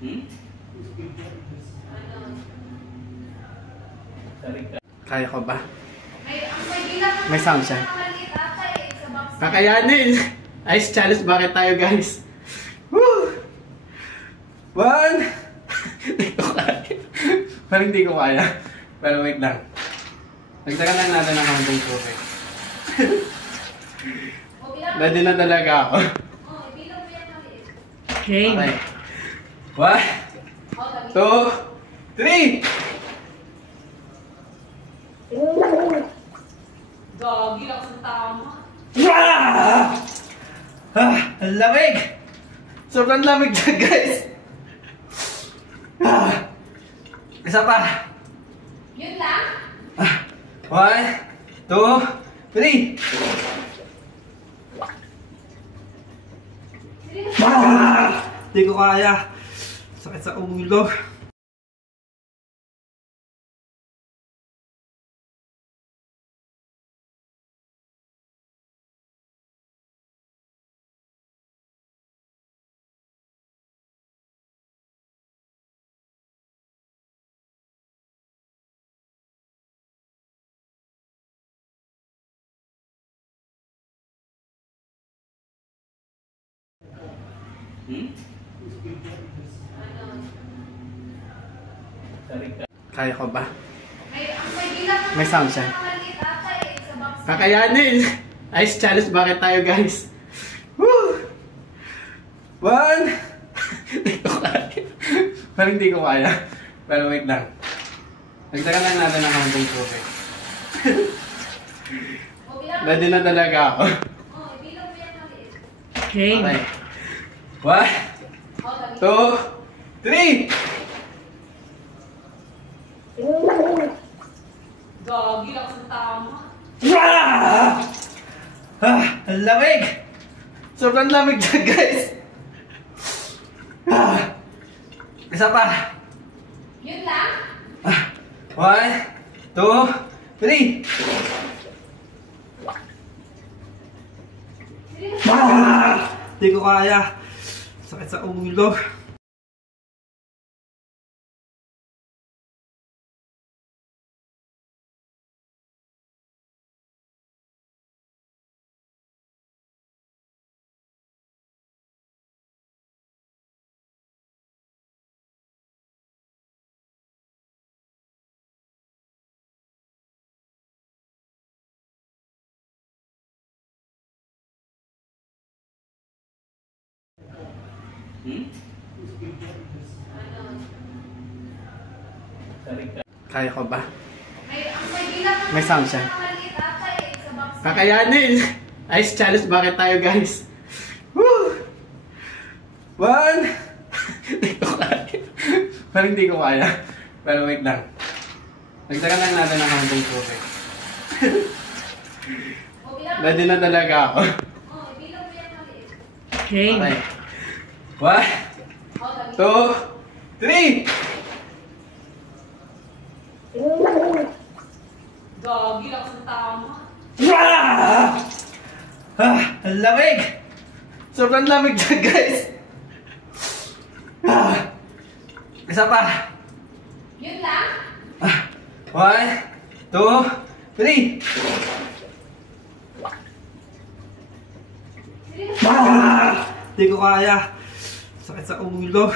Hmm? Kaya ko ba? May sound siya. Kakayanin! Ice challenge bakit tayo, guys? Woo! 1! Hindi ko kaya. Parang hindi ko kaya. Pero wait lang. Nagtagal lang natin ang hanggang tubig. Ready na talaga ako. Okay. Okay. 1, 2, 3! Gagi lang sa tama. Ang lamig! Sobrang lamig dyan, guys! Isa pa! Yun lang? 1, 2, 3! Hindi ko kaya. Sakit sa ulo. Hmm? Kaya ko ba? May sound siya. Kakayanin! Ice challenge bakit tayo, guys? Woo! 1! Hindi ko kaya. Parang hindi ko kaya. Pero wait lang. Nagtagal lang natin ang hanggang tubig. Ready na talaga ako. Okay. Okay. 1, 2, 3! Gagi lang sa tama. Ang lamig! Sobrang lamig dyan, guys! Isa pa! Yun lang? 1, 2, 3! Hindi ko kaya. Sakit sa ulo. Hmm? Kaya ko ba? May sound siya. Kakayanin! Ice challenge bakit tayo, guys? Woo! 1! Hindi ko kaya. Parang hindi ko kaya. Pero wait lang. Nagtagal lang natin ang hanggang tubig. Ready na talaga ako. Okay. Okay. 1, 2, 3! Gagi lang sa tama. Ang lamig! Sobrang lamig dyan, guys! Isa pa! Yun lang? 1, 2, 3! Hindi ko kaya. Sakit sa ulo.